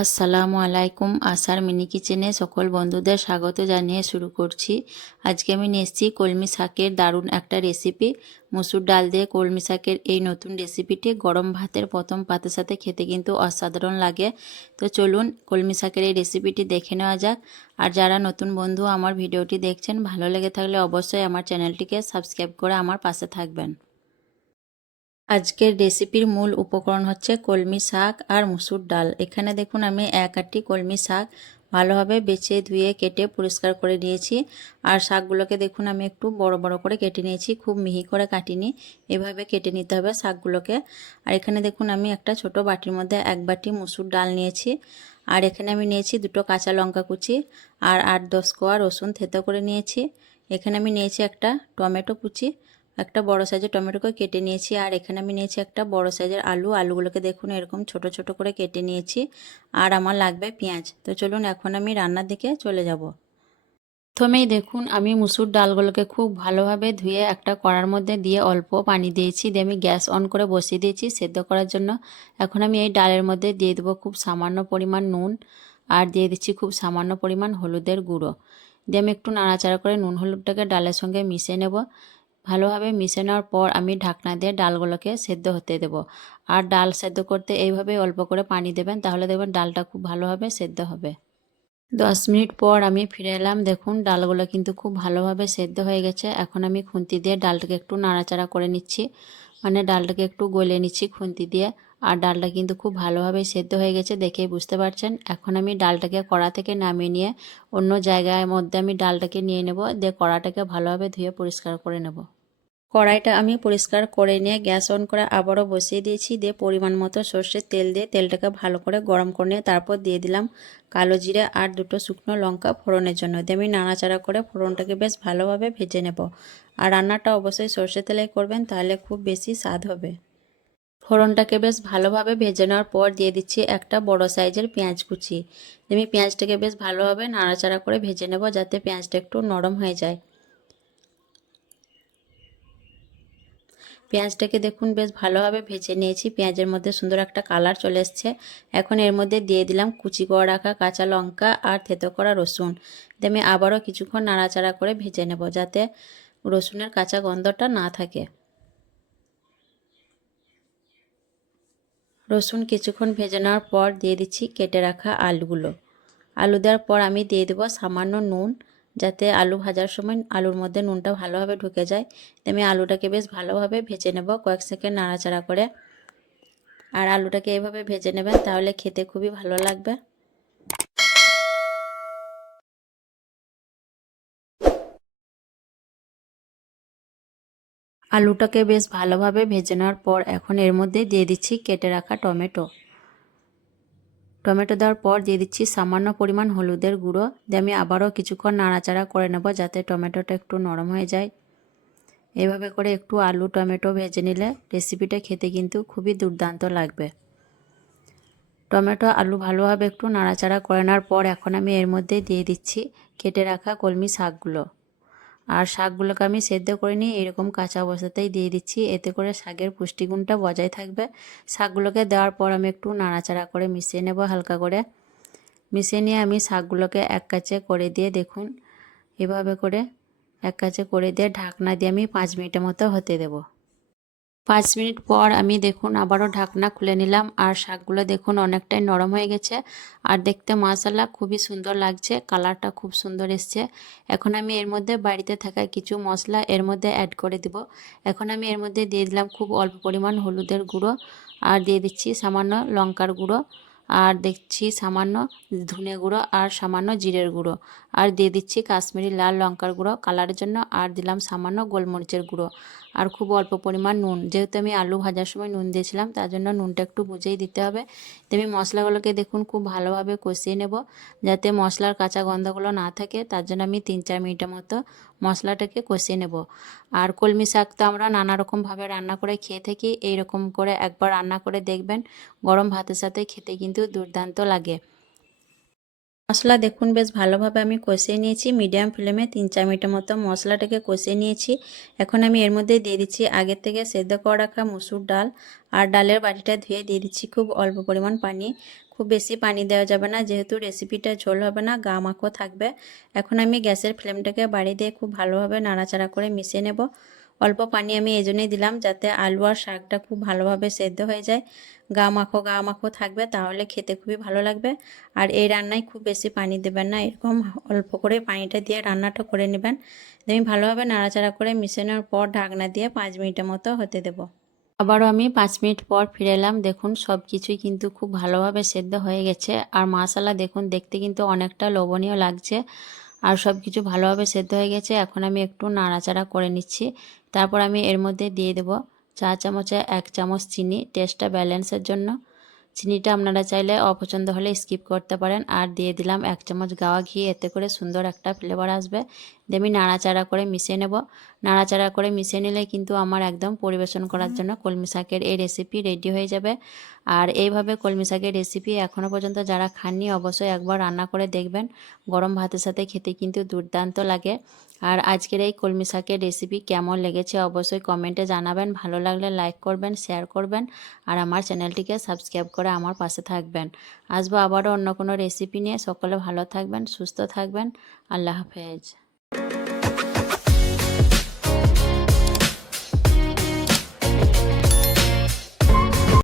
আসসালামু আলাইকুম আসার মিনি কিচেনে সকল বন্ধুদের স্বাগত জানিয়ে শুরু করছি। আজকে আমি এসেছি কলমি শাকের দারুণ একটা রেসিপি মুসুর ডাল দিয়ে কলমি শাকের এই নতুন রেসিপিটি গরম ভাতের প্রথম পাতের সাথে খেতে কিন্তু অসাধারণ লাগে। তো চলুন কলমি শাকের এই রেসিপিটি দেখে নেওয়া যাক। আর যারা নতুন বন্ধু আমার ভিডিওটি দেখছেন, ভালো লেগে থাকলে অবশ্যই আমার চ্যানেলটিকে সাবস্ক্রাইব করে আমার পাশে থাকবেন। আজকের রেসিপির মূল উপকরণ হচ্ছে কলমি শাক আর মুসুর ডাল। এখানে দেখুন, আমি এক আটটি কলমি শাক ভালোভাবে বেছে ধুয়ে, কেটে পরিষ্কার করে নিয়েছি। আর শাকগুলোকে দেখুন, আমি একটু বড় বড় করে কেটে নিয়েছি, খুব মিহি করে কাটিনি। এভাবে কেটে নিতে হবে শাকগুলোকে। আর এখানে দেখুন, আমি একটা ছোট বাটির মধ্যে এক বাটি মুসুর ডাল নিয়েছি। আর এখানে আমি নিয়েছি দুটো কাঁচা লঙ্কা কুচি আর আট দশ কোয়া রসুন থেতো করে নিয়েছি। এখানে আমি নিয়েছি একটা টমেটো কুচি একটা বড় সাইজের টমেটোকে কেটে নিয়েছি, আর এখানে আমি নিয়েছি একটা বড় সাইজের আলু। আলুগুলোকে দেখুন এরকম ছোট ছোট করে কেটে নিয়েছি, আর আমার লাগবে পেঁয়াজ। তো চলুন এখন আমি রান্নার দিকে চলে যাব। প্রথমেই দেখুন, আমি মুসুর ডালগুলোকে খুব ভালোভাবে ধুয়ে একটা কড়ার মধ্যে দিয়ে অল্প পানি দিয়েছি। দিয়ে আমি গ্যাস অন করে বসিয়ে দিয়েছি সেদ্ধ করার জন্য। এখন আমি এই ডালের মধ্যে দিয়ে দেবো খুব সামান্য পরিমাণ নুন, আর দিয়ে দিচ্ছি খুব সামান্য পরিমাণ হলুদের গুঁড়ো। দিয়ে আমি একটু নাড়াচাড়া করে নুন হলুদটাকে ডালের সঙ্গে মিশিয়ে নেব। ভালোভাবে মিশে নেওয়ার পর আমি ঢাকনা দিয়ে ডালগুলোকে সেদ্ধ হতে দেব। আর ডাল সেদ্ধ করতে এইভাবে অল্প করে পানি দেবেন, তাহলে দেখবেন ডালটা খুব ভালোভাবে সেদ্ধ হবে। দশ মিনিট পর আমি ফিরে এলাম। দেখুন, ডালগুলো কিন্তু খুব ভালোভাবে সেদ্ধ হয়ে গেছে। এখন আমি খুন্তি দিয়ে ডালটাকে একটু নাড়াচাড়া করে নিচ্ছি। মানে ডালটাকে একটু গলে নিচ্ছি খুন্তি দিয়ে। আর ডালটা কিন্তু খুব ভালোভাবে সেদ্ধ হয়ে গেছে দেখেই বুঝতে পারছেন। এখন আমি ডালটাকে কড়া থেকে নামিয়ে নিয়ে অন্য জায়গার মধ্যে আমি ডালটাকে নিয়ে নেব। দিয়ে কড়াটাকে ভালোভাবে ধুয়ে পরিষ্কার করে নেব। কড়াইটা আমি পরিষ্কার করে নিয়ে গ্যাস অন করে আবারও বসিয়ে দিয়েছি। দিয়ে পরিমাণ মতো সর্ষের তেল দিয়ে তেলটাকে ভালো করে গরম করে নিয়ে তারপর দিয়ে দিলাম কালো জিরে আর দুটো শুকনো লঙ্কা ফোড়নের জন্য। দিয়ে আমি নাড়াচাড়া করে ফোড়নটাকে বেশ ভালোভাবে ভেজে নেব। আর রান্নাটা অবশ্যই সর্ষের তেলে করবেন, তাহলে খুব বেশি স্বাদ হবে। ফোড়নটাকে বেশ ভালোভাবে ভেজে নেওয়ার পর দিয়ে দিচ্ছি একটা বড় সাইজের পেঁয়াজ কুচি। আমি পেঁয়াজটাকে বেশ ভালোভাবে নাড়াচাড়া করে ভেজে নেব যাতে পেঁয়াজটা একটু নরম হয়ে যায়। পেঁয়াজটাকে দেখুন, বেশ ভালোভাবে ভেজে নিয়েছি। পেঁয়াজের মধ্যে সুন্দর একটা কালার চলে এসছে। এখন এর মধ্যে দিয়ে দিলাম কুচি করে রাখা কাঁচা লঙ্কা আর থেতো করা রসুন। দিয়ে আমি আবারও কিছুক্ষণ নাড়াচাড়া করে ভেজে নেব যাতে রসুনের কাঁচা গন্ধটা না থাকে। রসুন কিছুক্ষণ ভেজে নেওয়ার পর দিয়ে দিচ্ছি কেটে রাখা আলুগুলো। আলু দেওয়ার পর আমি দিয়ে দেবো সামান্য নুন যাতে আলু ভাজার সময় আলুর মধ্যে নুনটা ভালোভাবে ঢুকে যায়। আমি আলুটাকে বেশ ভালোভাবে ভেজে নেব কয়েক সেকেন্ড নাড়াচাড়া করে। আর আলুটাকে এভাবে ভেজে নেবেন তাহলে খেতে খুবই ভালো লাগবে। আলুটাকে বেশ ভালোভাবে ভেজে নেওয়ার পর এখন এর মধ্যে দিয়ে দিচ্ছি কেটে রাখা টমেটো। টমেটো দেওয়ার পর দিয়ে দিচ্ছি সামান্য পরিমাণ হলুদের গুঁড়ো। দিয়ে আমি আবারও কিছুক্ষণ নাড়াচাড়া করে নেব যাতে টমেটোটা একটু নরম হয়ে যায়। এভাবে করে একটু আলু, টমেটো ভেজে নিলে রেসিপিটা খেতে কিন্তু খুবই দুর্দান্ত লাগবে। টমেটো, আলু ভালোভাবে একটু নাড়াচাড়া করে নেওয়ার পর এখন আমি এর মধ্যে দিয়ে দিচ্ছি কেটে রাখা কলমি শাকগুলো। আর শাকগুলোকে আমি সেদ্ধ করে নিয়ে এরকম কাঁচা অবস্থাতেই দিয়ে দিচ্ছি। এতে করে শাকের পুষ্টিগুণটা বজায় থাকবে। শাকগুলোকে দেওয়ার পর আমি একটু নাড়াচাড়া করে মিশিয়ে নেব হালকা করে। মিশিয়ে নিয়ে আমি শাকগুলোকে এক কাছে করে দিয়ে দেখুন। এভাবে করে এক কাছে করে দিয়ে ঢাকনা দিয়ে আমি পাঁচ মিনিটের মতো হতে দেবো। পাঁচ মিনিট পর আমি দেখুন আবারও ঢাকনা খুলে নিলাম, আর শাকগুলো দেখুন অনেকটাই নরম হয়ে গেছে। আর দেখতে মশালা খুবই সুন্দর লাগছে, কালারটা খুব সুন্দর এসছে। এখন আমি এর মধ্যে বাড়িতে থাকা কিছু মশলা এর মধ্যে অ্যাড করে দিব। এখন আমি এর মধ্যে দিয়ে দিলাম খুব অল্প পরিমাণ হলুদের গুঁড়ো, আর দিয়ে দিচ্ছি সামান্য লঙ্কার গুঁড়ো। আর দেখছি সামান্য ধনে গুঁড়ো আর সামান্য জিরের গুঁড়ো। আর দিয়ে দিচ্ছি কাশ্মীরি লাল লঙ্কার গুঁড়ো। কালারের জন্য আর দিলাম সামান্য গোলমরিচের গুঁড়ো। আর খুব অল্প পরিমাণ নুন। যেহেতু আমি আলু ভাজার সময় নুন দিয়েছিলাম, তার জন্য নুনটা একটু বুঝেই দিতে হবে। তো আমি মশলাগুলোকে দেখুন খুব ভালোভাবে কষিয়ে নেব, যাতে মশলার কাঁচা গন্ধগুলো না থাকে। তার জন্য আমি তিন চার মিনিটের মতো মশলাটাকে কষিয়ে নেব। আর কলমি শাক তো আমরা নানা রকমভাবে রান্না করে খেয়ে থাকি। এইরকম করে একবার রান্না করে দেখবেন। গরম ভাতের সাথে খেতে কিন্তু দুর্দান্ত লাগে। মশলা দেখুন, বেশ ভালোভাবে আমি কষিয়ে নিয়েছি। মিডিয়াম ফ্লেমে তিন চার মিনিটের মতো মশলাটাকে কষিয়ে নিয়েছি। এখন আমি এর মধ্যে দিয়ে দিচ্ছি আগের থেকে সেদ্ধ করে রাখা মুসুর ডাল। আর ডালের বাটিটা ধুয়ে দিয়ে দিচ্ছি খুব অল্প পরিমাণ পানি। খুব বেশি পানি দেওয়া যাবে না, যেহেতু রেসিপিটা ঝোল হবে না, গা মাখো থাকবে। এখন আমি গ্যাসের ফ্লেমটাকে বাড়িয়ে দিয়ে খুব ভালোভাবে নাড়াচাড়া করে মিশিয়ে নেব। অল্প পানি আমি এই জন্যই দিলাম যাতে আলু আর শাকটা খুব ভালোভাবে সেদ্ধ হয়ে যায়। গা মাখো গা মাখো থাকবে, তাহলে খেতে খুবই ভালো লাগবে। আর এই রান্নায় খুব বেশি পানি দেবেন না, এরকম অল্প করে পানিটা দিয়ে রান্নাটা করে নেবেন। আমি ভালোভাবে নাড়াচাড়া করে মিশিয়ে নেওয়ার পর ঢাকনা দিয়ে পাঁচ মিনিটের মতো হতে দেবো। আবারও আমি পাঁচ মিনিট পর ফিরে এলাম। দেখুন সব কিছুই কিন্তু খুব ভালোভাবে সেদ্ধ হয়ে গেছে। আর মশলা দেখুন, দেখতে কিন্তু অনেকটা লোভনীয় লাগছে। আর সব কিছু ভালোভাবে সেদ্ধ হয়ে গেছে, এখন আমি একটু নাড়াচাড়া করে নিচ্ছি। তারপর আমি এর মধ্যে দিয়ে দেব চা চামচে এক চামচ চিনি, টেস্টটা ব্যালেন্সের জন্য। চিনিটা আপনারা চাইলে অপছন্দ হলে স্কিপ করতে পারেন। আর দিয়ে দিলাম এক চামচ গাওয়া ঘি, এতে করে সুন্দর একটা ফ্লেভার আসবে। দিয়ে আমি নাড়াচাড়া করে মিশিয়ে নেব। নাড়াচাড়া করে মিশিয়ে নিলে কিন্তু আমার একদম পরিবেশন করার জন্য কলমি শাকের এই রেসিপি রেডি হয়ে যাবে। আর এইভাবে কলমি শাকের রেসিপি এখনও পর্যন্ত যারা খাননি, অবশ্যই একবার রান্না করে দেখবেন। গরম ভাতের সাথে খেতে কিন্তু দুর্দান্ত লাগে। আর আজকের এই কলমি শাকের রেসিপি কেমন লেগেছে অবশ্যই কমেন্টে জানাবেন। ভালো লাগলে লাইক করবেন শেয়ার করবেন। আর আমার চ্যানেলটিকে সাবস্ক্রাইব করে আমার পাশে থাকবেন। আসব আবারও অন্য কোনো রেসিপি নিয়ে। সকলে ভালো থাকবেন, সুস্থ থাকবেন। আল্লাহ হাফেজ।